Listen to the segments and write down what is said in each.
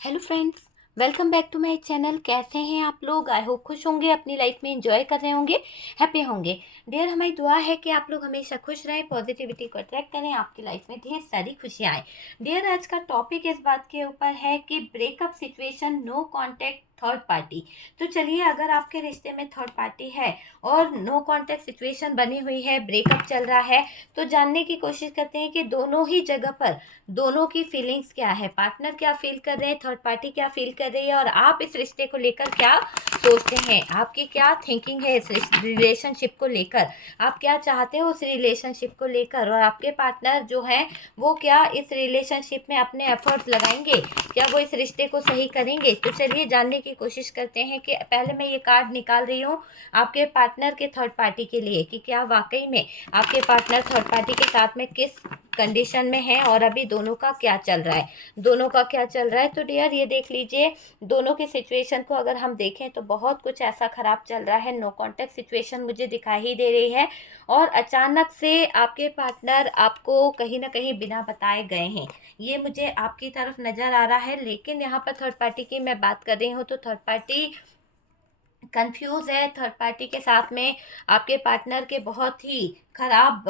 Hello friends, welcome back to my channel. कैसे हैं आप लोग? आई होप खुश होंगे, अपनी लाइफ में एंजॉय कर रहे होंगे, हैप्पी होंगे। डियर, हमारी दुआ है कि आप लोग हमेशा खुश रहें, पॉजिटिविटी को अट्रैक्ट करें, आपकी लाइफ में ढेर सारी खुशियाँ आएँ। डियर, आज का टॉपिक इस बात के ऊपर है कि breakup situation, no contact, third party. तो चलिए, अगर आपके रिश्ते में थर्ड पार्टी है और नो कॉन्टैक्ट सिचुएशन बनी हुई है, ब्रेकअप चल रहा है, तो जानने की कोशिश करते हैं कि दोनों ही जगह पर दोनों की फीलिंग्स क्या है, पार्टनर क्या फील कर रहे हैं, थर्ड पार्टी क्या फील कर रही है, और आप इस रिश्ते को लेकर क्या सोचते हैं, आपकी क्या थिंकिंग है इस रिलेशनशिप को लेकर, आप क्या चाहते हो उस रिलेशनशिप को लेकर, और आपके पार्टनर जो है वो क्या इस रिलेशनशिप में अपने एफर्ट्स लगाएंगे, क्या वो इस रिश्ते को सही करेंगे। तो चलिए जानने की कोशिश करते हैं कि पहले मैं ये कार्ड निकाल रही हूँ आपके पार्टनर के थर्ड पार्टी के लिए कि क्या वाकई में आपके पार्टनर थर्ड पार्टी के साथ में किस कंडीशन में है और अभी दोनों का क्या चल रहा है, दोनों का क्या चल रहा है। तो डियर, ये देख लीजिए, दोनों की सिचुएशन को अगर हम देखें तो बहुत कुछ ऐसा खराब चल रहा है, नो कॉन्टेक्ट सिचुएशन मुझे दिखाई ही दे रही है, और अचानक से आपके पार्टनर आपको कहीं ना कहीं बिना बताए गए हैं, ये मुझे आपकी तरफ नज़र आ रहा है। लेकिन यहाँ पर थर्ड पार्टी की मैं बात कर रही हूँ तो थर्ड पार्टी कंफ्यूज है, थर्ड पार्टी के साथ में आपके पार्टनर के बहुत ही खराब,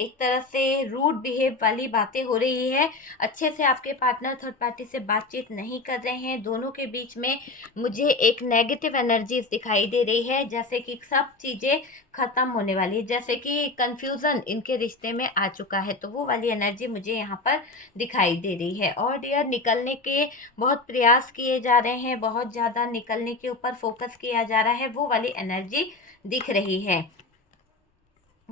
एक तरह से रूड बिहेव वाली बातें हो रही है, अच्छे से आपके पार्टनर थर्ड पार्टी से बातचीत नहीं कर रहे हैं, दोनों के बीच में मुझे एक नेगेटिव एनर्जीज दिखाई दे रही है, जैसे कि सब चीज़ें ख़त्म होने वाली है, जैसे कि कंफ्यूजन इनके रिश्ते में आ चुका है, तो वो वाली एनर्जी मुझे यहाँ पर दिखाई दे रही है। और डियर, निकलने के बहुत प्रयास किए जा रहे हैं, बहुत ज़्यादा निकलने के ऊपर फोकस किया जा रहा है, वो वाली एनर्जी दिख रही है।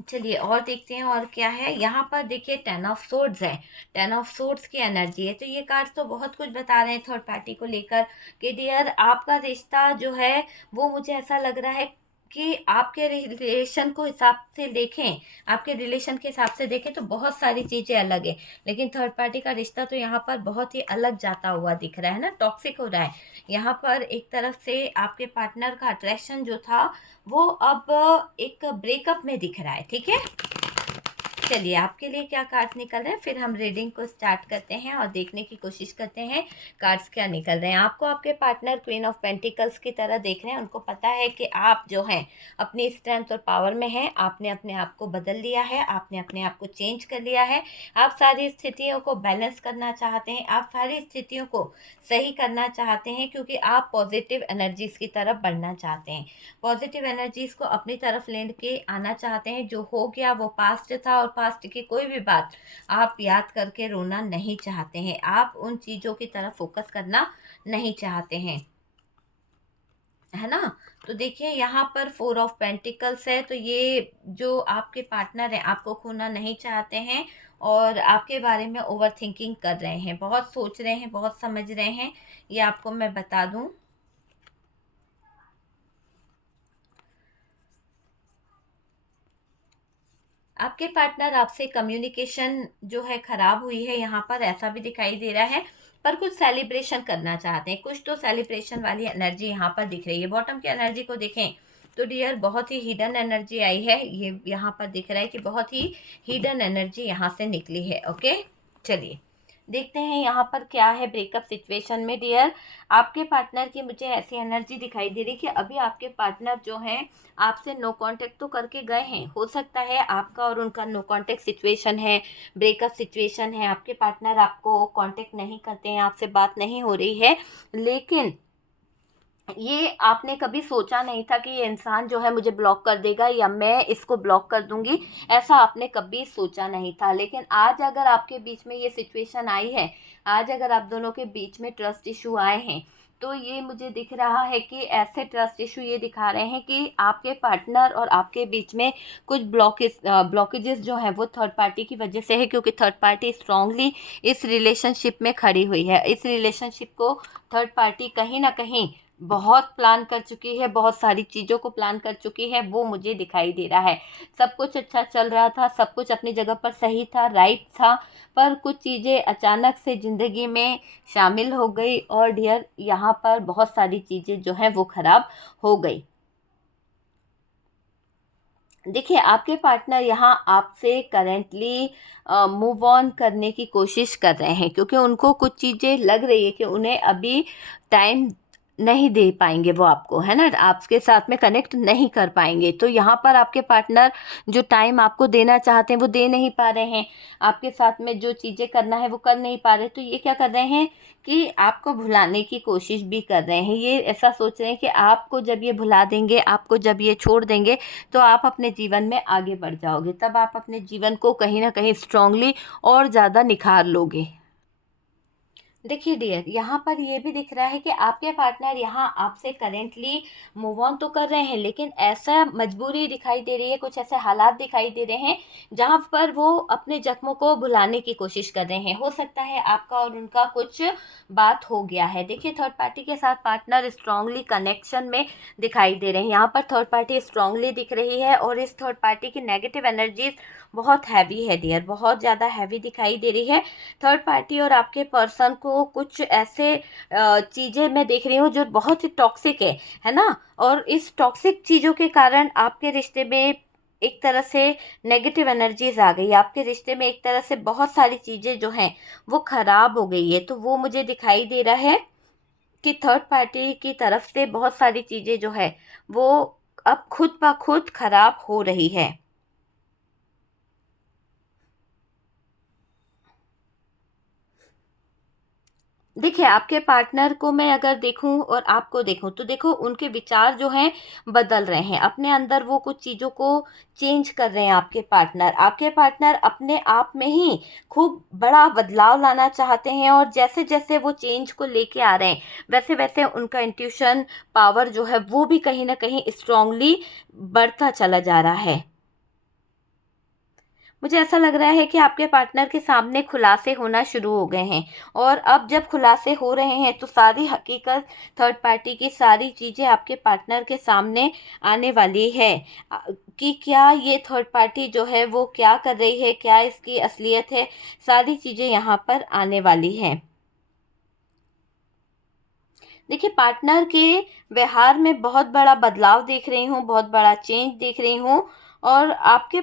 चलिए और देखते हैं और क्या है यहाँ पर। देखिए, टेन ऑफ सोर्ड्स है, टेन ऑफ सोर्ड्स की एनर्जी है, तो ये कार्ड्स तो बहुत कुछ बता रहे हैं थर्ड पार्टी को लेकर कि डियर, आपका रिश्ता जो है वो मुझे ऐसा लग रहा है कि आपके रिलेशन को हिसाब से देखें, आपके रिलेशन के हिसाब से देखें तो बहुत सारी चीज़ें अलग है, लेकिन थर्ड पार्टी का रिश्ता तो यहाँ पर बहुत ही अलग जाता हुआ दिख रहा है ना, टॉक्सिक हो रहा है। यहाँ पर एक तरफ से आपके पार्टनर का अट्रैक्शन जो था वो अब एक ब्रेकअप में दिख रहा है, ठीक है। चलिए, आपके लिए क्या कार्ड्स निकल रहे हैं, फिर हम रीडिंग को स्टार्ट करते हैं और देखने की कोशिश करते हैं कार्ड्स क्या निकल रहे हैं। आपको आपके पार्टनर क्वीन ऑफ पेंटिकल्स की तरह देख रहे हैं, उनको पता है कि आप जो हैं अपनी स्ट्रेंथ और पावर में हैं, आपने अपने आप को बदल लिया है, आपने अपने आप को चेंज कर लिया है, आप सारी स्थितियों को बैलेंस करना चाहते हैं, आप सारी स्थितियों को सही करना चाहते हैं, क्योंकि आप पॉजिटिव एनर्जीज की तरफ बढ़ना चाहते हैं, पॉजिटिव एनर्जीज को अपनी तरफ लेके आना चाहते हैं। जो हो गया वो पास्ट था, और पास्ट की कोई भी बात आप याद करके रोना नहीं चाहते हैं, आप उन चीज़ों की तरफ फोकस करना नहीं चाहते हैं, है ना। तो देखिए, यहाँ पर फोर ऑफ पेंटिकल्स है, तो ये जो आपके पार्टनर हैं आपको खोना नहीं चाहते हैं, और आपके बारे में ओवर थिंकिंग कर रहे हैं, बहुत सोच रहे हैं, बहुत समझ रहे हैं, ये आपको मैं बता दूं। आपके पार्टनर आपसे कम्युनिकेशन जो है खराब हुई है, यहाँ पर ऐसा भी दिखाई दे रहा है, पर कुछ सेलिब्रेशन करना चाहते हैं, कुछ तो सेलिब्रेशन वाली एनर्जी यहाँ पर दिख रही है। बॉटम की एनर्जी को देखें तो डियर, बहुत ही हिडन एनर्जी आई है, ये यहाँ पर दिख रहा है कि बहुत ही हिडन एनर्जी यहाँ से निकली है। ओके, चलिए देखते हैं यहाँ पर क्या है ब्रेकअप सिचुएशन में। डियर, आपके पार्टनर की मुझे ऐसी एनर्जी दिखाई दे रही कि अभी आपके पार्टनर जो हैं आपसे नो कांटेक्ट तो करके गए हैं, हो सकता है आपका और उनका नो कांटेक्ट सिचुएशन है, ब्रेकअप सिचुएशन है, आपके पार्टनर आपको कांटेक्ट नहीं करते हैं, आपसे बात नहीं हो रही है, लेकिन ये आपने कभी सोचा नहीं था कि ये इंसान जो है मुझे ब्लॉक कर देगा या मैं इसको ब्लॉक कर दूंगी, ऐसा आपने कभी सोचा नहीं था। लेकिन आज अगर आपके बीच में ये सिचुएशन आई है, आज अगर आप दोनों के बीच में ट्रस्ट इशू आए हैं, तो ये मुझे दिख रहा है कि ऐसे ट्रस्ट इशू ये दिखा रहे हैं कि आपके पार्टनर और आपके बीच में कुछ ब्लॉकेजेस जो हैं वो थर्ड पार्टी की वजह से है, क्योंकि थर्ड पार्टी स्ट्रांगली इस रिलेशनशिप में खड़ी हुई है, इस रिलेशनशिप को थर्ड पार्टी कहीं ना कहीं बहुत प्लान कर चुकी है, बहुत सारी चीज़ों को प्लान कर चुकी है, वो मुझे दिखाई दे रहा है। सब कुछ अच्छा चल रहा था, सब कुछ अपनी जगह पर सही था, राइट था, पर कुछ चीज़ें अचानक से ज़िंदगी में शामिल हो गई, और डियर यहाँ पर बहुत सारी चीज़ें जो हैं वो ख़राब हो गई। देखिए, आपके पार्टनर यहाँ आपसे करेंटली मूव ऑन करने की कोशिश कर रहे हैं, क्योंकि उनको कुछ चीज़ें लग रही है कि उन्हें अभी टाइम नहीं दे पाएंगे वो आपको, है ना, आपके साथ में कनेक्ट नहीं कर पाएंगे। तो यहाँ पर आपके पार्टनर जो टाइम आपको देना चाहते हैं वो दे नहीं पा रहे हैं, आपके साथ में जो चीज़ें करना है वो कर नहीं पा रहे। तो ये क्या कर रहे हैं कि आपको भुलाने की कोशिश भी कर रहे हैं। ये ऐसा सोच रहे हैं कि आपको जब ये भुला देंगे, आपको जब ये छोड़ देंगे, तो आप अपने जीवन में आगे बढ़ जाओगे, तब आप अपने जीवन को कहीं ना कहीं स्ट्रांगली और ज़्यादा निखार लोगे। देखिए डियर, यहाँ पर ये भी दिख रहा है कि आपके पार्टनर यहाँ आपसे करेंटली मूव ऑन तो कर रहे हैं, लेकिन ऐसा मजबूरी दिखाई दे रही है, कुछ ऐसे हालात दिखाई दे रहे हैं जहाँ पर वो अपने जख्मों को भुलाने की कोशिश कर रहे हैं। हो सकता है आपका और उनका कुछ बात हो गया है। देखिए, थर्ड पार्टी के साथ पार्टनर स्ट्रांगली कनेक्शन में दिखाई दे रहे हैं। यहाँ पर थर्ड पार्टी स्ट्रांगली दिख रही है और इस थर्ड पार्टी की नेगेटिव एनर्जीज बहुत हैवी है डियर, बहुत ज़्यादा हैवी दिखाई दे रही है। थर्ड पार्टी और आपके पर्सन को कुछ ऐसे चीज़ें मैं देख रही हूँ जो बहुत ही टॉक्सिक है ना। और इस टॉक्सिक चीज़ों के कारण आपके रिश्ते में एक तरह से नेगेटिव एनर्जीज आ गई, आपके रिश्ते में एक तरह से बहुत सारी चीज़ें जो हैं वो ख़राब हो गई है। तो वो मुझे दिखाई दे रहा है कि थर्ड पार्टी की तरफ से बहुत सारी चीज़ें जो है वो अब खुद ब खुद ख़राब हो रही है। देखिए, आपके पार्टनर को मैं अगर देखूं और आपको देखूं तो देखो, उनके विचार जो हैं बदल रहे हैं, अपने अंदर वो कुछ चीज़ों को चेंज कर रहे हैं। आपके पार्टनर अपने आप में ही खूब बड़ा बदलाव लाना चाहते हैं, और जैसे जैसे वो चेंज को लेके आ रहे हैं वैसे वैसे उनका इंट्यूशन पावर जो है वो भी कहीं ना कहीं स्ट्रांगली बढ़ता चला जा रहा है। मुझे ऐसा लग रहा है कि आपके पार्टनर के सामने खुलासे होना शुरू हो गए हैं, और अब जब खुलासे हो रहे हैं तो सारी हकीकत, थर्ड पार्टी की सारी चीज़ें आपके पार्टनर के सामने आने वाली है। कि क्या ये थर्ड पार्टी जो है वो क्या कर रही है, क्या इसकी असलियत है, सारी चीज़ें यहाँ पर आने वाली हैं। देखिए, पार्टनर के व्यवहार में बहुत बड़ा बदलाव देख रही हूँ, बहुत बड़ा चेंज देख रही हूँ। और आपके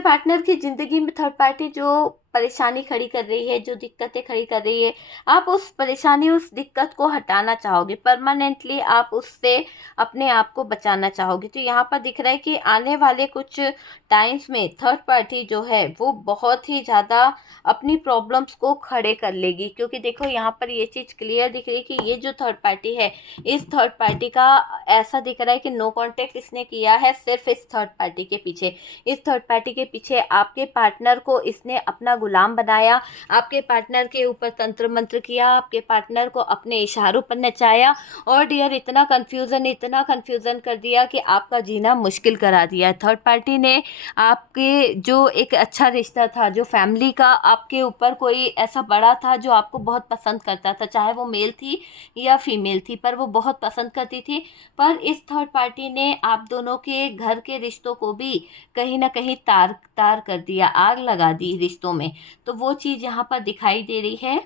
पार्टनर की ज़िंदगी में थर्ड पार्टी जो परेशानी खड़ी कर रही है, जो दिक्कतें खड़ी कर रही है, आप उस परेशानी, उस दिक्कत को हटाना चाहोगे, परमानेंटली आप उससे अपने आप को बचाना चाहोगे। तो यहाँ पर दिख रहा है कि आने वाले कुछ टाइम्स में थर्ड पार्टी जो है वो बहुत ही ज़्यादा अपनी प्रॉब्लम्स को खड़े कर लेगी, क्योंकि देखो यहाँ पर ये चीज़ क्लियर दिख रही है कि ये जो थर्ड पार्टी है, इस थर्ड पार्टी का ऐसा दिख रहा है कि नो कॉन्टेक्ट इसने किया है सिर्फ इस थर्ड पार्टी के पीछे। इस थर्ड पार्टी के पीछे आपके पार्टनर को इसने अपना गुलाम बनाया, आपके पार्टनर के ऊपर तंत्र मंत्र किया, आपके पार्टनर को अपने इशारों पर नचाया, और डियर इतना कन्फ्यूज़न कर दिया कि आपका जीना मुश्किल करा दिया। थर्ड पार्टी ने आपके जो एक अच्छा रिश्ता था, जो फैमिली का आपके ऊपर कोई ऐसा बड़ा था जो आपको बहुत पसंद करता था, चाहे वो मेल थी या फीमेल थी, पर वो बहुत पसंद करती थी। पर इस थर्ड पार्टी ने आप दोनों के घर के रिश्तों को भी कहीं ना कहीं तार तार कर दिया, आग लगा दी रिश्तों में। तो वो चीज़ यहाँ पर दिखाई दे रही है।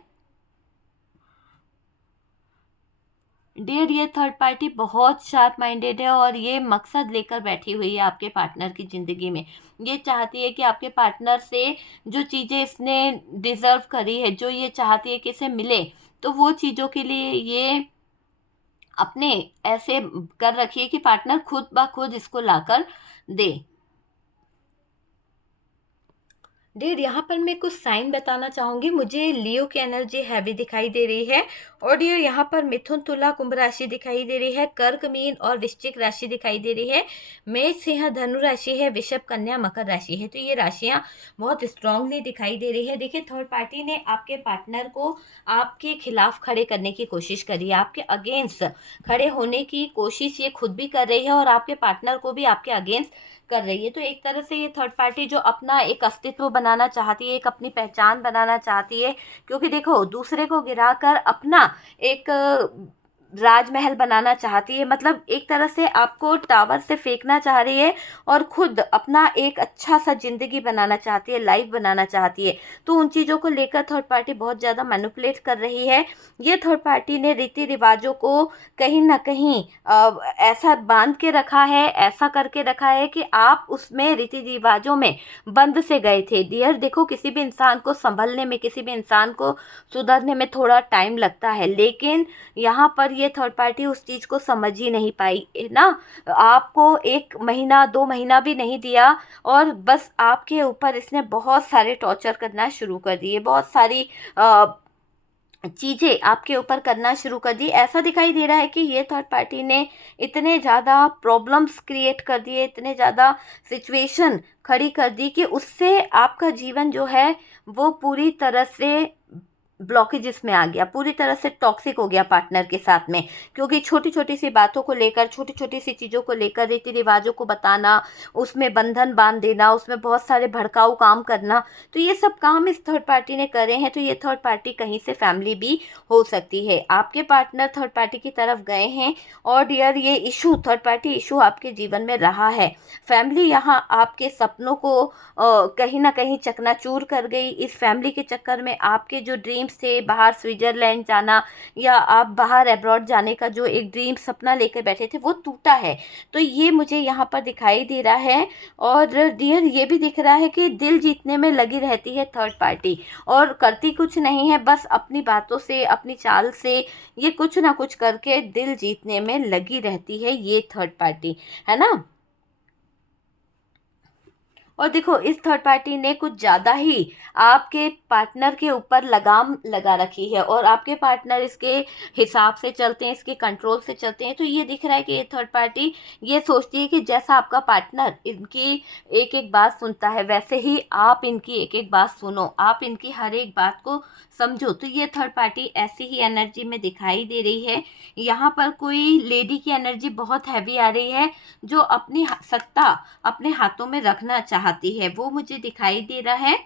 डियर, ये थर्ड पार्टी बहुत शार्प माइंडेड है, और ये मकसद लेकर बैठी हुई है आपके पार्टनर की ज़िंदगी में। ये चाहती है कि आपके पार्टनर से जो चीज़ें इसने डिज़र्व करी है, जो ये चाहती है कि इसे मिले, तो वो चीज़ों के लिए ये अपने ऐसे कर रखी है कि पार्टनर खुद ब खुद इसको लाकर दे। डियर, यहाँ पर मैं कुछ साइन बताना चाहूँगी। मुझे लियो की एनर्जी हैवी दिखाई दे रही है, और डियर यहाँ पर मिथुन, तुला, कुंभ राशि दिखाई दे रही है, कर्क, मीन और वृश्चिक राशि दिखाई दे रही है, मेष, सिंह, धनु राशि है, वृषभ, कन्या, मकर राशि है। तो ये राशियाँ बहुत स्ट्रांगली दिखाई दे रही है। देखिए, थर्ड पार्टी ने आपके पार्टनर को आपके खिलाफ खड़े करने की कोशिश करी है, आपके अगेंस्ट खड़े होने की कोशिश ये खुद भी कर रही है, और आपके पार्टनर को भी आपके अगेंस्ट कर रही है। तो एक तरह से ये थर्ड पार्टी जो अपना एक अस्तित्व बनाना चाहती है, एक अपनी पहचान बनाना चाहती है, क्योंकि देखो, दूसरे को गिराकर अपना एक राजमहल बनाना चाहती है, मतलब एक तरह से आपको टावर से फेंकना चाह रही है और खुद अपना एक अच्छा सा ज़िंदगी बनाना चाहती है, लाइफ बनाना चाहती है। तो उन चीज़ों को लेकर थर्ड पार्टी बहुत ज़्यादा मैनिपुलेट कर रही है। ये थर्ड पार्टी ने रीति रिवाजों को कहीं ना कहीं ऐसा बांध के रखा है, ऐसा करके रखा है कि आप उसमें रीति रिवाजों में बंद से गए थे। डियर देखो, किसी भी इंसान को संभलने में, किसी भी इंसान को सुधरने में थोड़ा टाइम लगता है, लेकिन यहाँ पर ये थर्ड पार्टी उस चीज़ को समझ ही नहीं पाई है ना। आपको 1 महीना 2 महीना भी नहीं दिया और बस आपके ऊपर इसने बहुत सारे टॉर्चर करना शुरू कर दिए, बहुत सारी चीज़ें आपके ऊपर करना शुरू कर दी। ऐसा दिखाई दे रहा है कि ये थर्ड पार्टी ने इतने ज़्यादा प्रॉब्लम्स क्रिएट कर दिए, इतने ज़्यादा सिचुएशन खड़ी कर दी कि उससे आपका जीवन जो है वो पूरी तरह से ब्लॉकेजेस में आ गया, पूरी तरह से टॉक्सिक हो गया पार्टनर के साथ में। क्योंकि छोटी छोटी सी बातों को लेकर, छोटी छोटी सी चीज़ों को लेकर रीति रिवाजों को बताना, उसमें बंधन बांध देना, उसमें बहुत सारे भड़काऊ काम करना, तो ये सब काम इस थर्ड पार्टी ने करे हैं। तो ये थर्ड पार्टी कहीं से फैमिली भी हो सकती है। आपके पार्टनर थर्ड पार्टी की तरफ गए हैं और डियर ये इशू, थर्ड पार्टी इशू आपके जीवन में रहा है। फैमिली यहाँ आपके सपनों को कहीं ना कहीं चकनाचूर कर गई। इस फैमिली के चक्कर में आपके जो ड्रीम्स थे, बाहर स्विट्जरलैंड जाना या आप बाहर अब्रॉड जाने का जो एक ड्रीम सपना लेकर बैठे थे, वो टूटा है। तो ये मुझे यहाँ पर दिखाई दे रहा है। और डियर ये भी दिख रहा है कि दिल जीतने में लगी रहती है थर्ड पार्टी और करती कुछ नहीं है, बस अपनी बातों से, अपनी चाल से ये कुछ ना कुछ करके दिल जीतने में लगी रहती है ये थर्ड पार्टी, है ना। और देखो, इस थर्ड पार्टी ने कुछ ज़्यादा ही आपके पार्टनर के ऊपर लगाम लगा रखी है और आपके पार्टनर इसके हिसाब से चलते हैं, इसके कंट्रोल से चलते हैं। तो ये दिख रहा है कि ये थर्ड पार्टी ये सोचती है कि जैसा आपका पार्टनर इनकी एक एक बात सुनता है, वैसे ही आप इनकी एक एक बात सुनो, आप इनकी हर एक बात को समझो। तो ये थर्ड पार्टी ऐसी ही एनर्जी में दिखाई दे रही है। यहाँ पर कोई लेडी की एनर्जी बहुत हैवी आ रही है, जो अपनी सत्ता अपने हाथों में रखना चाहती है, वो मुझे दिखाई दे रहा है।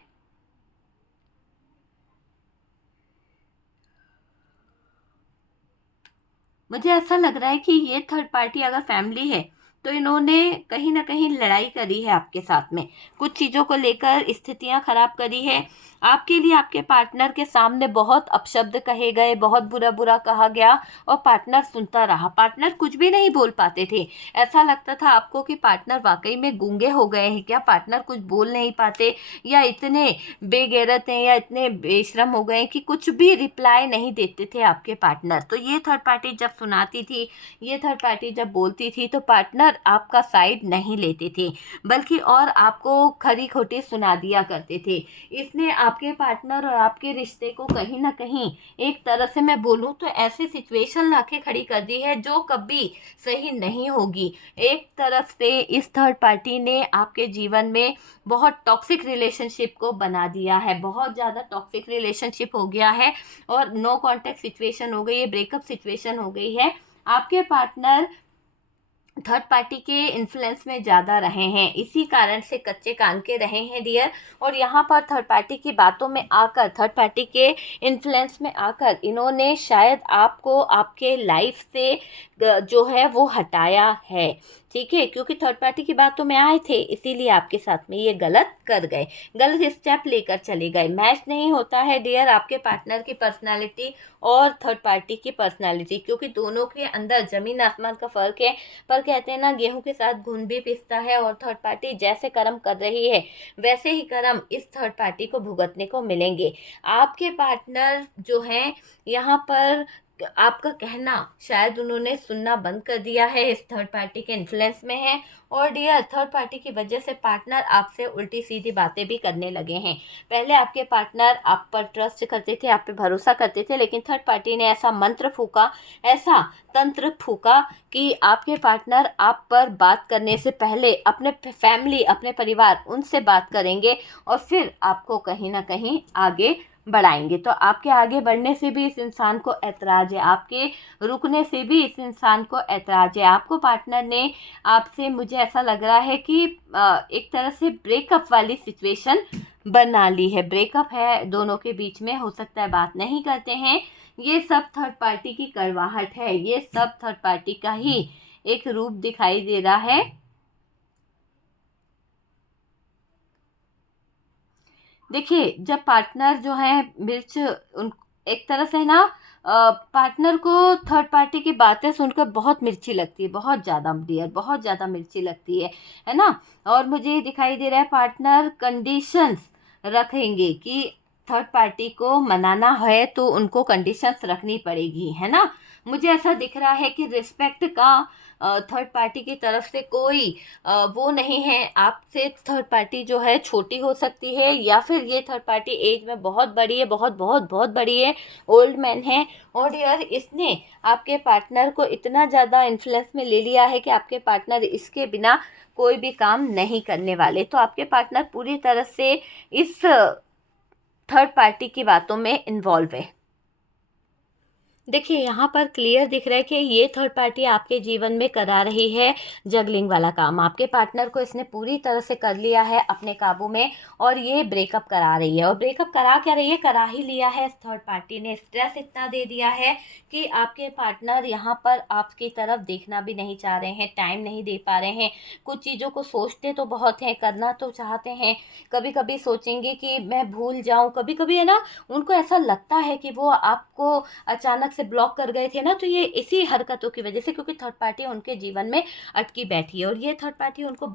मुझे ऐसा लग रहा है कि ये थर्ड पार्टी अगर फैमिली है तो इन्होंने कहीं ना कहीं लड़ाई करी है आपके साथ में, कुछ चीज़ों को लेकर स्थितियां खराब करी है आपके लिए। आपके पार्टनर के सामने बहुत अपशब्द कहे गए, बहुत बुरा बुरा कहा गया और पार्टनर सुनता रहा। पार्टनर कुछ भी नहीं बोल पाते थे। ऐसा लगता था आपको कि पार्टनर वाकई में गूंगे हो गए हैं क्या, पार्टनर कुछ बोल नहीं पाते या इतने बेगैरत हैं या इतने बेशरम हो गए हैं कि कुछ भी रिप्लाई नहीं देते थे आपके पार्टनर। तो ये थर्ड पार्टी जब सुनाती थी, ये थर्ड पार्टी जब बोलती थी, तो पार्टनर आपका साइड नहीं लेते थे, बल्कि और आपको खरी खोटी सुना दिया करते थे। इसने आपके पार्टनर और आपके रिश्ते को कहीं ना कहीं, एक तरह से मैं बोलूँ तो ऐसी सिचुएशन लाके खड़ी कर दी है जो कभी सही नहीं होगी। एक तरफ से इस थर्ड पार्टी ने आपके जीवन में बहुत टॉक्सिक रिलेशनशिप को बना दिया है, बहुत ज़्यादा टॉक्सिक रिलेशनशिप हो गया है और नो कॉन्टैक्ट सिचुएशन हो गई है, ब्रेकअप सिचुएशन हो गई है। आपके पार्टनर थर्ड पार्टी के इन्फ्लुएंस में ज़्यादा रहे हैं, इसी कारण से कच्चे कान के रहे हैं डियर। और यहाँ पर थर्ड पार्टी की बातों में आकर, थर्ड पार्टी के इन्फ्लुएंस में आकर इन्होंने शायद आपको आपके लाइफ से जो है वो हटाया है, ठीक है। क्योंकि थर्ड पार्टी की बातों में आए थे, इसीलिए आपके साथ में ये गलत कर गए, गलत स्टेप लेकर चले गए। मैच नहीं होता है डियर आपके पार्टनर की पर्सनालिटी और थर्ड पार्टी की पर्सनालिटी, क्योंकि दोनों के अंदर ज़मीन आसमान का फ़र्क है। पर कहते हैं ना, गेहूं के साथ घुन भी पिसता है और थर्ड पार्टी जैसे कर्म कर रही है वैसे ही कर्म इस थर्ड पार्टी को भुगतने को मिलेंगे। आपके पार्टनर जो हैं यहाँ पर आपका कहना शायद उन्होंने सुनना बंद कर दिया है, इस थर्ड पार्टी के इन्फ्लुएंस में है। और डियर, थर्ड पार्टी की वजह से पार्टनर आपसे उल्टी सीधी बातें भी करने लगे हैं। पहले आपके पार्टनर आप पर ट्रस्ट करते थे, आप पे भरोसा करते थे, लेकिन थर्ड पार्टी ने ऐसा मंत्र फूका, ऐसा तंत्र फूका कि आपके पार्टनर आप पर बात करने से पहले अपने फैमिली, अपने परिवार, उनसे बात करेंगे और फिर आपको कहीं ना कहीं आगे बढ़ाएंगे। तो आपके आगे बढ़ने से भी इस इंसान को ऐतराज़ है, आपके रुकने से भी इस इंसान को ऐतराज़ है। आपको पार्टनर ने आपसे, मुझे ऐसा लग रहा है कि एक तरह से ब्रेकअप वाली सिचुएशन बना ली है, ब्रेकअप है दोनों के बीच में, हो सकता है बात नहीं करते हैं। ये सब थर्ड पार्टी की कड़वाहट है, ये सब थर्ड पार्टी का ही एक रूप दिखाई दे रहा है। देखिए, जब पार्टनर जो है मिर्च उन एक तरह से ना, पार्टनर को थर्ड पार्टी की बातें सुनकर बहुत मिर्ची लगती है, बहुत ज़्यादा डियर, बहुत ज़्यादा मिर्ची लगती है ना। और मुझे ये दिखाई दे रहा है पार्टनर कंडीशंस रखेंगे कि थर्ड पार्टी को मनाना है तो उनको कंडीशंस रखनी पड़ेगी, है ना। मुझे ऐसा दिख रहा है कि रिस्पेक्ट का थर्ड पार्टी की तरफ से कोई वो नहीं है। आपसे थर्ड पार्टी जो है छोटी हो सकती है, या फिर ये थर्ड पार्टी एज में बहुत बड़ी है, बहुत बहुत बहुत बड़ी है, ओल्ड मैन है। और यार इसने आपके पार्टनर को इतना ज़्यादा इन्फ्लुएंस में ले लिया है कि आपके पार्टनर इसके बिना कोई भी काम नहीं करने वाले। तो आपके पार्टनर पूरी तरह से इस थर्ड पार्टी की बातों में इन्वॉल्व है। देखिए, यहाँ पर क्लियर दिख रहा है कि ये थर्ड पार्टी आपके जीवन में करा रही है जगलिंग वाला काम। आपके पार्टनर को इसने पूरी तरह से कर लिया है अपने काबू में, और ये ब्रेकअप करा रही है। और ब्रेकअप करा क्या रही है, करा ही लिया है। थर्ड पार्टी ने स्ट्रेस इतना दे दिया है कि आपके पार्टनर यहाँ पर आपकी तरफ देखना भी नहीं चाह रहे हैं, टाइम नहीं दे पा रहे हैं। कुछ चीज़ों को सोचते तो बहुत हैं, करना तो चाहते हैं, कभी कभी सोचेंगे कि मैं भूल जाऊँ, कभी कभी है ना, उनको ऐसा लगता है कि वो आपको अचानक से ब्लॉक कर गए थे ना, तो ये इसी हरकतों की वजह से, क्योंकि थर्ड पार्टी उनके जीवन में अटकी बैठी है। और ये थर्ड पार्टी उनको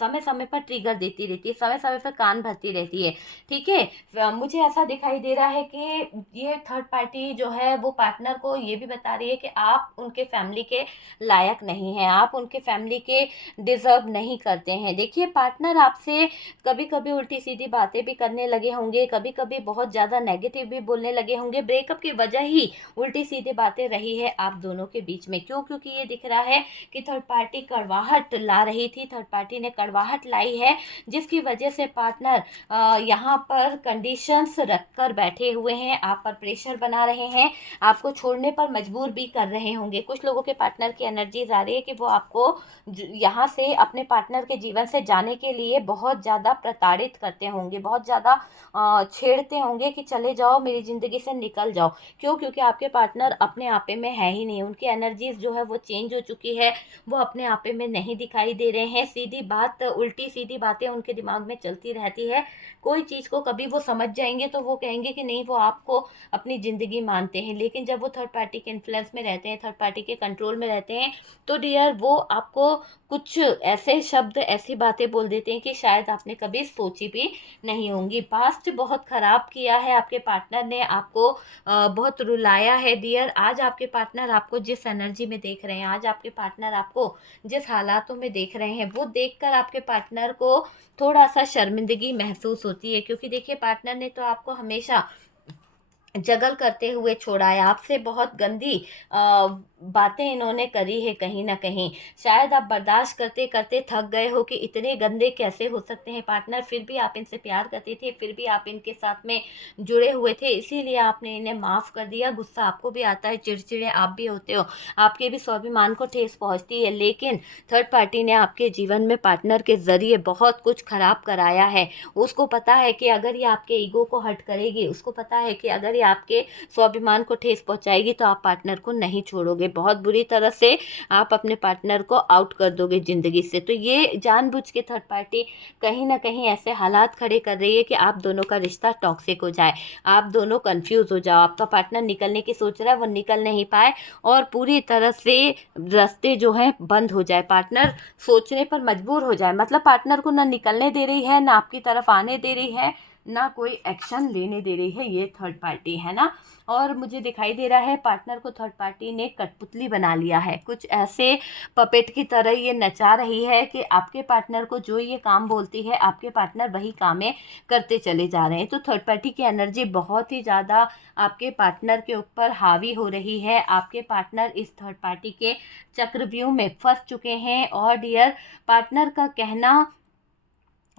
समय समय पर ट्रिगर देती रहती है, समय समय पर कान भरती रहती है। ठीक है, मुझे ऐसा दिखाई दे रहा है कि ये थर्ड पार्टी जो है वो पार्टनर को ये भी बता रही है कि आप उनके फैमिली के लायक नहीं हैं, आप उनके फैमिली के डिजर्व नहीं करते हैं। देखिए, पार्टनर आपसे कभी कभी उल्टी सीधी बातें भी करने लगे होंगे, कभी कभी बहुत ज़्यादा नेगेटिव भी बोलने लगे होंगे। ब्रेकअप की वजह ही उल्टी सीधी बातें रही है आप दोनों के बीच में। क्यों? क्योंकि ये दिख रहा है कि थर्ड पार्टी कड़वाहट ला रही थी, थर्ड पार्टी ने कड़वाहट लाई है, जिसकी वजह से पार्टनर यहाँ पर कंडीशंस रख कर बैठे हुए हैं, आप पर प्रेशर बना रहे हैं, आपको छोड़ने पर मजबूर भी कर रहे होंगे। कुछ लोगों के पार्टनर की एनर्जीज आ रही है कि वो आपको यहाँ से अपने पार्टनर के जीवन से जाने के लिए बहुत ज़्यादा प्रताड़ित करते होंगे, बहुत ज़्यादा छेड़ते होंगे कि चले जाओ, मेरी ज़िंदगी से निकल जाओ। क्यों? क्योंकि आपके पार्टनर अपने आपे में है ही नहीं, उनकी एनर्जीज जो है वो चेंज हो चुकी है, वो अपने आपे में नहीं दिखाई दे रहे हैं। सीधी बात, उल्टी सीधी बातें उनके दिमाग में चलती रहती है। कोई चीज़ को कभी वो समझ जाएंगे तो वो कहेंगे कि नहीं, वो आपको अपनी ज़िंदगी मानते हैं, लेकिन जब वो थर्ड पार्टी के इन्फ्लुएंस में रहते हैं, थर्ड पार्टी के कंट्रोल में रहते हैं, तो डियर वो आपको कुछ ऐसे शब्द, ऐसी बातें बोल देते हैं कि शायद आपने कभी सोची भी नहीं होंगी। पास्ट बहुत ख़राब किया है आपके पार्टनर ने, आपको बहुत रुलाया है डियर। आज आपके पार्टनर आपको जिस एनर्जी में देख रहे हैं, आज आपके पार्टनर आपको जिस हालातों में देख रहे हैं, वो देखकर आपके पार्टनर को थोड़ा सा शर्मिंदगी महसूस होती है। क्योंकि देखिए, पार्टनर ने तो आपको हमेशा जगल करते हुए छोड़ा है, आपसे बहुत गंदी बातें इन्होंने करी है कहीं ना कहीं। शायद आप बर्दाश्त करते करते थक गए हो कि इतने गंदे कैसे हो सकते हैं पार्टनर, फिर भी आप इनसे प्यार करते थे, फिर भी आप इनके साथ में जुड़े हुए थे, इसीलिए आपने इन्हें माफ़ कर दिया। गुस्सा आपको भी आता है, चिड़चिड़े आप भी होते हो, आपके भी स्वाभिमान को ठेस पहुँचती है। लेकिन थर्ड पार्टी ने आपके जीवन में पार्टनर के ज़रिए बहुत कुछ खराब कराया है। उसको पता है कि अगर ये आपके ईगो को हर्ट करेगी, उसको पता है कि अगर ये आपके स्वाभिमान को ठेस पहुंचाएगी तो आप पार्टनर को नहीं छोड़ोगे, बहुत बुरी तरह से आप अपने पार्टनर को आउट कर दोगे ज़िंदगी से। तो ये जानबूझ के थर्ड पार्टी कहीं ना कहीं ऐसे हालात खड़े कर रही है कि आप दोनों का रिश्ता टॉक्सिक हो जाए, आप दोनों कंफ्यूज हो जाओ, आपका पार्टनर निकलने की सोच रहा है, वो निकल नहीं पाए, और पूरी तरह से रास्ते जो हैं बंद हो जाए, पार्टनर सोचने पर मजबूर हो जाए। मतलब पार्टनर को ना निकलने दे रही है, ना आपकी तरफ आने दे रही है, ना कोई एक्शन लेने दे रही है ये थर्ड पार्टी, है ना। और मुझे दिखाई दे रहा है पार्टनर को थर्ड पार्टी ने कठपुतली बना लिया है, कुछ ऐसे पपेट की तरह ये नचा रही है कि आपके पार्टनर को जो ये काम बोलती है, आपके पार्टनर वही कामें करते चले जा रहे हैं। तो थर्ड पार्टी की एनर्जी बहुत ही ज़्यादा आपके पार्टनर के ऊपर हावी हो रही है। आपके पार्टनर इस थर्ड पार्टी के चक्रव्यूह में फंस चुके हैं। और डियर, पार्टनर का कहना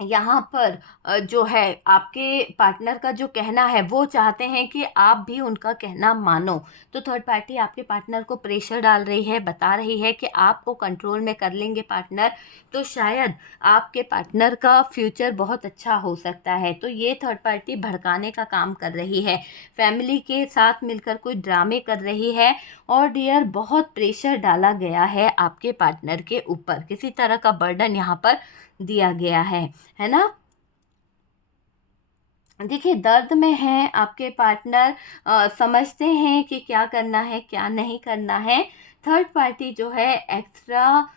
यहाँ पर जो है आपके पार्टनर का जो कहना है वो चाहते हैं कि आप भी उनका कहना मानो। तो थर्ड पार्टी आपके पार्टनर को प्रेशर डाल रही है, बता रही है कि आपको कंट्रोल में कर लेंगे पार्टनर, तो शायद आपके पार्टनर का फ्यूचर बहुत अच्छा हो सकता है। तो ये थर्ड पार्टी भड़काने का काम कर रही है, फैमिली के साथ मिलकर कोई ड्रामे कर रही है। और डियर, बहुत प्रेशर डाला गया है आपके पार्टनर के ऊपर, किसी तरह का बर्डन यहाँ पर दिया गया है ना। देखिए, दर्द में है आपके पार्टनर, समझते हैं कि क्या करना है क्या नहीं करना है। थर्ड पार्टी जो है एक्स्ट्रा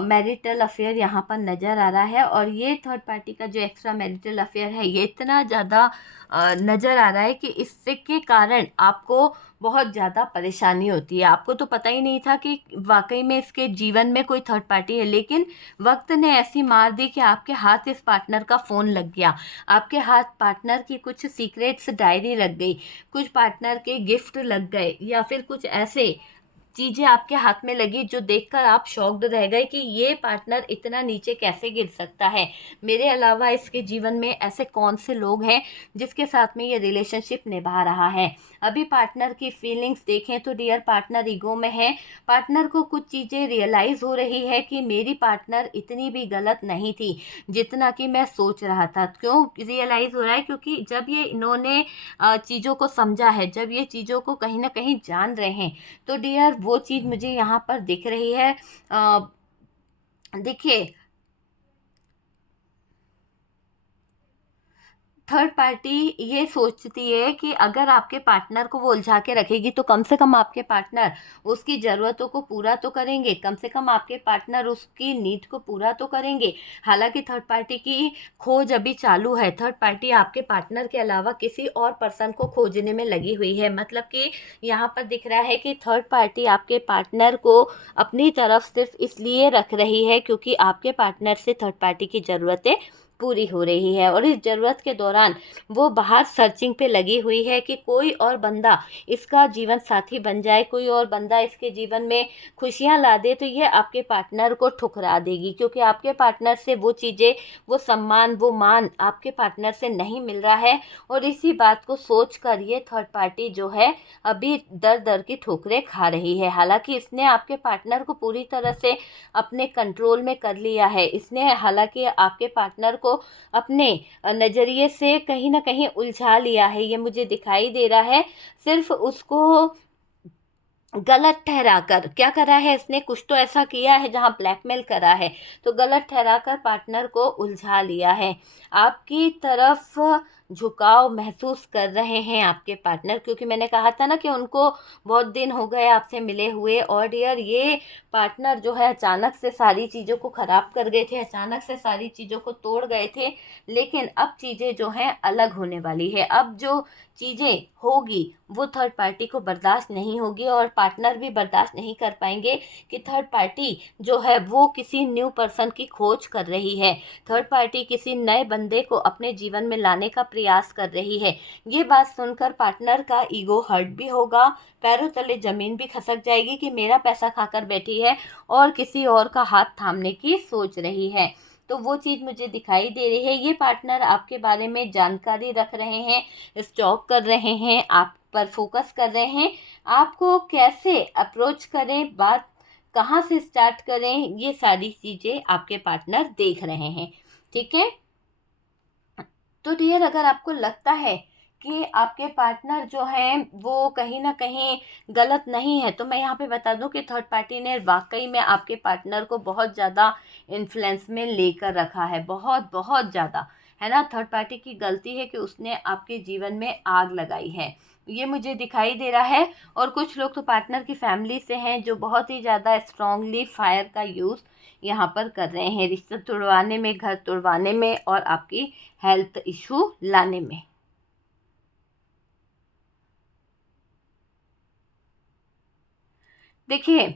मैरिटल अफेयर यहाँ पर नज़र आ रहा है, और ये थर्ड पार्टी का जो एक्स्ट्रा मैरिटल अफेयर है ये इतना ज़्यादा नज़र आ रहा है कि इससे के कारण आपको बहुत ज़्यादा परेशानी होती है। आपको तो पता ही नहीं था कि वाकई में इसके जीवन में कोई थर्ड पार्टी है, लेकिन वक्त ने ऐसी मार दी कि आपके हाथ इस पार्टनर का फ़ोन लग गया, आपके हाथ पार्टनर की कुछ सीक्रेट्स डायरी लग गई, कुछ पार्टनर के गिफ्ट लग गए, या फिर कुछ ऐसे चीज़ें आपके हाथ में लगी जो देखकर आप शॉक्ड रह गए कि ये पार्टनर इतना नीचे कैसे गिर सकता है। मेरे अलावा इसके जीवन में ऐसे कौन से लोग हैं जिसके साथ में ये रिलेशनशिप निभा रहा है। अभी पार्टनर की फीलिंग्स देखें तो डियर, पार्टनर ईगो में है। पार्टनर को कुछ चीज़ें रियलाइज़ हो रही है कि मेरी पार्टनर इतनी भी गलत नहीं थी जितना कि मैं सोच रहा था। क्यों रियलाइज़ हो रहा है? क्योंकि जब ये इन्होंने चीज़ों को समझा है, जब ये चीज़ों को कहीं ना कहीं जान रहे हैं, तो डियर वो चीज़ मुझे यहाँ पर दिख रही है। देखिए, थर्ड पार्टी ये सोचती है कि अगर आपके पार्टनर को वो उलझा के रखेगी तो कम से कम आपके पार्टनर उसकी ज़रूरतों को पूरा तो करेंगे, कम से कम आपके पार्टनर उसकी नीड को पूरा तो करेंगे। हालांकि थर्ड पार्टी की खोज अभी चालू है। थर्ड पार्टी आपके पार्टनर के अलावा किसी और पर्सन को खोजने में लगी हुई है। मतलब कि यहाँ पर दिख रहा है कि थर्ड पार्टी आपके पार्टनर को अपनी तरफ सिर्फ इसलिए रख रही है क्योंकि आपके पार्टनर से थर्ड पार्टी की ज़रूरतें पूरी हो रही है, और इस ज़रूरत के दौरान वो बाहर सर्चिंग पे लगी हुई है कि कोई और बंदा इसका जीवन साथी बन जाए, कोई और बंदा इसके जीवन में खुशियां ला दे, तो ये आपके पार्टनर को ठुकरा देगी। क्योंकि आपके पार्टनर से वो चीज़ें, वो सम्मान, वो मान आपके पार्टनर से नहीं मिल रहा है, और इसी बात को सोच कर ये थर्ड पार्टी जो है अभी दर दर की ठोकरें खा रही है। हालांकि इसने आपके पार्टनर को पूरी तरह से अपने कंट्रोल में कर लिया है। इसने हालांकि आपके पार्टनर को अपने नज़रिए से कहीं ना कहीं उलझा लिया है, ये मुझे दिखाई दे रहा है। सिर्फ उसको गलत ठहराकर क्या करा है इसने, कुछ तो ऐसा किया है जहां ब्लैकमेल करा है, तो गलत ठहराकर पार्टनर को उलझा लिया है। आपकी तरफ झुकाव महसूस कर रहे हैं आपके पार्टनर, क्योंकि मैंने कहा था ना कि उनको बहुत दिन हो गए आपसे मिले हुए। और डियर, ये पार्टनर जो है अचानक से सारी चीज़ों को ख़राब कर गए थे, अचानक से सारी चीज़ों को तोड़ गए थे, लेकिन अब चीज़ें जो हैं अलग होने वाली है। अब जो चीज़ें होगी वो थर्ड पार्टी को बर्दाश्त नहीं होगी, और पार्टनर भी बर्दाश्त नहीं कर पाएंगे कि थर्ड पार्टी जो है वो किसी न्यू पर्सन की खोज कर रही है, थर्ड पार्टी किसी नए बंदे को अपने जीवन में लाने का प्रयास कर रही है। ये बात सुनकर पार्टनर का ईगो हर्ट भी होगा, पैरों तले ज़मीन भी खसक जाएगी कि मेरा पैसा खाकर बैठी है और किसी और का हाथ थामने की सोच रही है। तो वो चीज़ मुझे दिखाई दे रही है। ये पार्टनर आपके बारे में जानकारी रख रहे हैं, स्टॉक कर रहे हैं, आप पर फोकस कर रहे हैं, आपको कैसे अप्रोच करें, बात कहाँ से स्टार्ट करें, ये सारी चीज़ें आपके पार्टनर देख रहे हैं। ठीक है, तो डियर, अगर आपको लगता है कि आपके पार्टनर जो हैं वो कहीं ना कहीं गलत नहीं है, तो मैं यहाँ पे बता दूं कि थर्ड पार्टी ने वाकई में आपके पार्टनर को बहुत ज़्यादा इन्फ्लुएंस में लेकर रखा है, बहुत बहुत ज़्यादा, है ना। थर्ड पार्टी की गलती है कि उसने आपके जीवन में आग लगाई है, ये मुझे दिखाई दे रहा है। और कुछ लोग तो पार्टनर की फैमिली से हैं जो बहुत ही ज़्यादा स्ट्रांगली फायर का यूज़ यहाँ पर कर रहे हैं, रिश्ते तोड़वाने में, घर तोड़वाने में, और आपकी हेल्थ इशू लाने में। देखिए,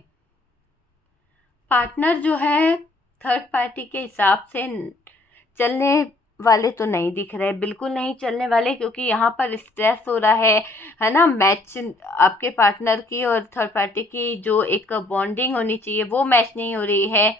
पार्टनर जो है थर्ड पार्टी के हिसाब से चलने वाले तो नहीं दिख रहे, बिल्कुल नहीं चलने वाले, क्योंकि यहाँ पर स्ट्रेस हो रहा है ना। मैच आपके पार्टनर की और थर्ड पार्टी की जो एक बॉन्डिंग होनी चाहिए वो मैच नहीं हो रही है।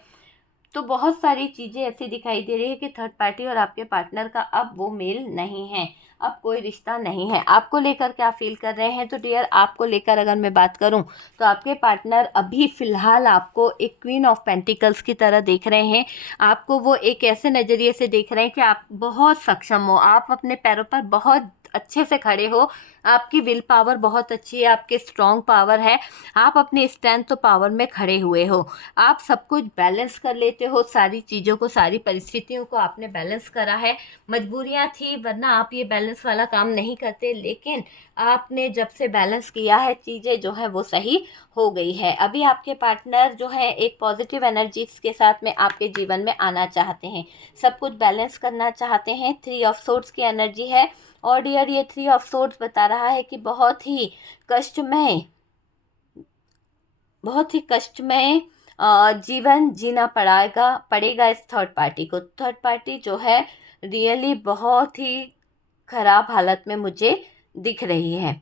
तो बहुत सारी चीज़ें ऐसी दिखाई दे रही है कि थर्ड पार्टी और आपके पार्टनर का अब वो मेल नहीं है, अब कोई रिश्ता नहीं है। आपको लेकर क्या फील कर रहे हैं? तो डियर, आपको लेकर अगर मैं बात करूं तो आपके पार्टनर अभी फ़िलहाल आपको एक क्वीन ऑफ पेंटिकल्स की तरह देख रहे हैं। आपको वो एक ऐसे नज़रिए से देख रहे हैं कि आप बहुत सक्षम हो, आप अपने पैरों पर बहुत अच्छे से खड़े हो, आपकी विल पावर बहुत अच्छी है, आपके स्ट्रॉन्ग पावर है, आप अपनी स्ट्रेंथ तो पावर में खड़े हुए हो, आप सब कुछ बैलेंस कर लेते हो, सारी चीज़ों को, सारी परिस्थितियों को आपने बैलेंस करा है। मजबूरियां थी वरना आप ये बैलेंस वाला काम नहीं करते, लेकिन आपने जब से बैलेंस किया है चीज़ें जो है वो सही हो गई है। अभी आपके पार्टनर जो है एक पॉजिटिव एनर्जीज के साथ में आपके जीवन में आना चाहते हैं, सब कुछ बैलेंस करना चाहते हैं। 3 ऑफ सोर्ड्स की एनर्जी है और डियर ये 3 ऑफ सोर्ड्स बता रहा है कि बहुत ही कष्टमय जीवन जीना पड़ेगा इस थर्ड पार्टी को। थर्ड पार्टी जो है रियली बहुत ही खराब हालत में मुझे दिख रही है।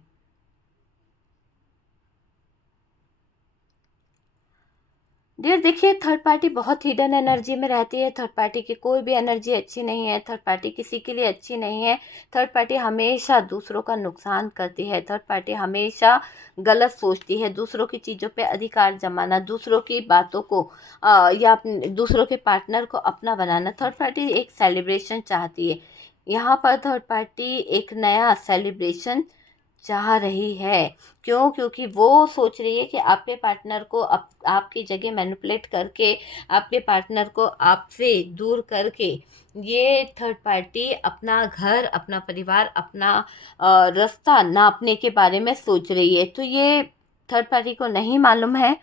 डियर देखिए, थर्ड पार्टी बहुत हिडन एनर्जी में रहती है। थर्ड पार्टी की कोई भी एनर्जी अच्छी नहीं है, थर्ड पार्टी किसी के लिए अच्छी नहीं है। थर्ड पार्टी हमेशा दूसरों का नुकसान करती है, थर्ड पार्टी हमेशा गलत सोचती है, दूसरों की चीज़ों पे अधिकार जमाना, दूसरों की बातों को या दूसरों के पार्टनर को अपना बनाना। थर्ड पार्टी एक सेलिब्रेशन चाहती है, यहाँ पर थर्ड पार्टी एक नया सेलिब्रेशन चाह रही है। क्यों? क्योंकि वो सोच रही है कि आपके पार्टनर को आपकी जगह मैनिपुलेट करके, आपके पार्टनर को आपसे दूर करके ये थर्ड पार्टी अपना घर, अपना परिवार, अपना रास्ता नापने के बारे में सोच रही है। तो ये थर्ड पार्टी को नहीं मालूम है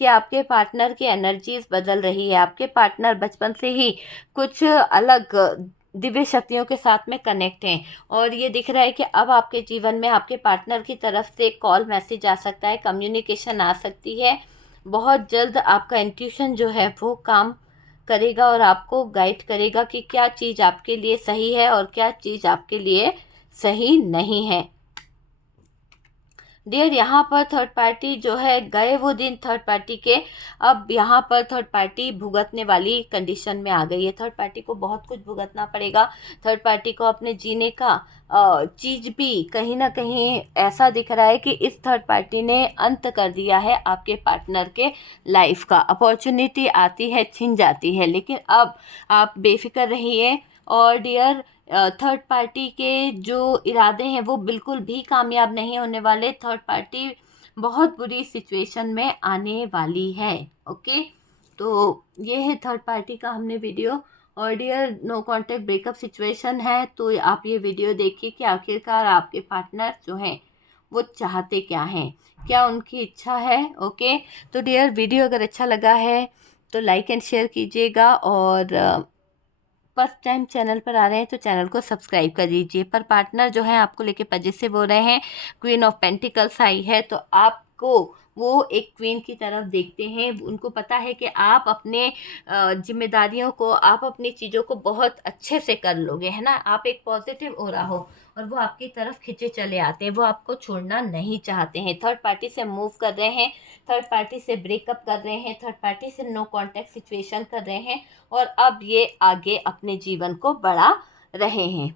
कि आपके पार्टनर की एनर्जीज बदल रही है। आपके पार्टनर बचपन से ही कुछ अलग दिव्य शक्तियों के साथ में कनेक्ट हैं और ये दिख रहा है कि अब आपके जीवन में आपके पार्टनर की तरफ से कॉल मैसेज आ सकता है, कम्युनिकेशन आ सकती है। बहुत जल्द आपका इंट्यूशन जो है वो काम करेगा और आपको गाइड करेगा कि क्या चीज़ आपके लिए सही है और क्या चीज़ आपके लिए सही नहीं है। डियर यहाँ पर थर्ड पार्टी जो है, गए वो दिन थर्ड पार्टी के, अब यहाँ पर थर्ड पार्टी भुगतने वाली कंडीशन में आ गई है। थर्ड पार्टी को बहुत कुछ भुगतना पड़ेगा। थर्ड पार्टी को अपने जीने का चीज़ भी कहीं ना कहीं ऐसा दिख रहा है कि इस थर्ड पार्टी ने अंत कर दिया है आपके पार्टनर के लाइफ का। अपॉर्चुनिटी आती है, छिन जाती है, लेकिन अब आप बेफिक्र रहिए। और डियर, थर्ड पार्टी के जो इरादे हैं वो बिल्कुल भी कामयाब नहीं होने वाले। थर्ड पार्टी बहुत बुरी सिचुएशन में आने वाली है। ओके, तो ये है थर्ड पार्टी का हमने वीडियो। और dear, no contact breakup situation है, तो आप ये वीडियो देखिए कि आखिरकार आपके पार्टनर जो हैं वो चाहते क्या हैं, क्या उनकी इच्छा है। ओके, तो डियर, वीडियो अगर अच्छा लगा है तो लाइक एंड शेयर कीजिएगा और फर्स्ट टाइम चैनल पर आ रहे हैं तो चैनल को सब्सक्राइब कर दीजिए। पर पार्टनर जो है आपको लेके पजेसिव हो रहे हैं, क्वीन ऑफ पेंटिकल्स आई है, तो आपको वो एक क्वीन की तरफ देखते हैं। उनको पता है कि आप अपने जिम्मेदारियों को, आप अपनी चीज़ों को बहुत अच्छे से कर लोगे, है ना। आप एक पॉजिटिव हो रहा हो और वो आपकी तरफ खिंचे चले आते हैं, वो आपको छोड़ना नहीं चाहते हैं। थर्ड पार्टी से मूव कर रहे हैं, थर्ड पार्टी से ब्रेकअप कर रहे हैं, थर्ड पार्टी से नो कॉन्टैक्ट सिचुएशन कर रहे हैं और अब ये आगे अपने जीवन को बढ़ा रहे हैं।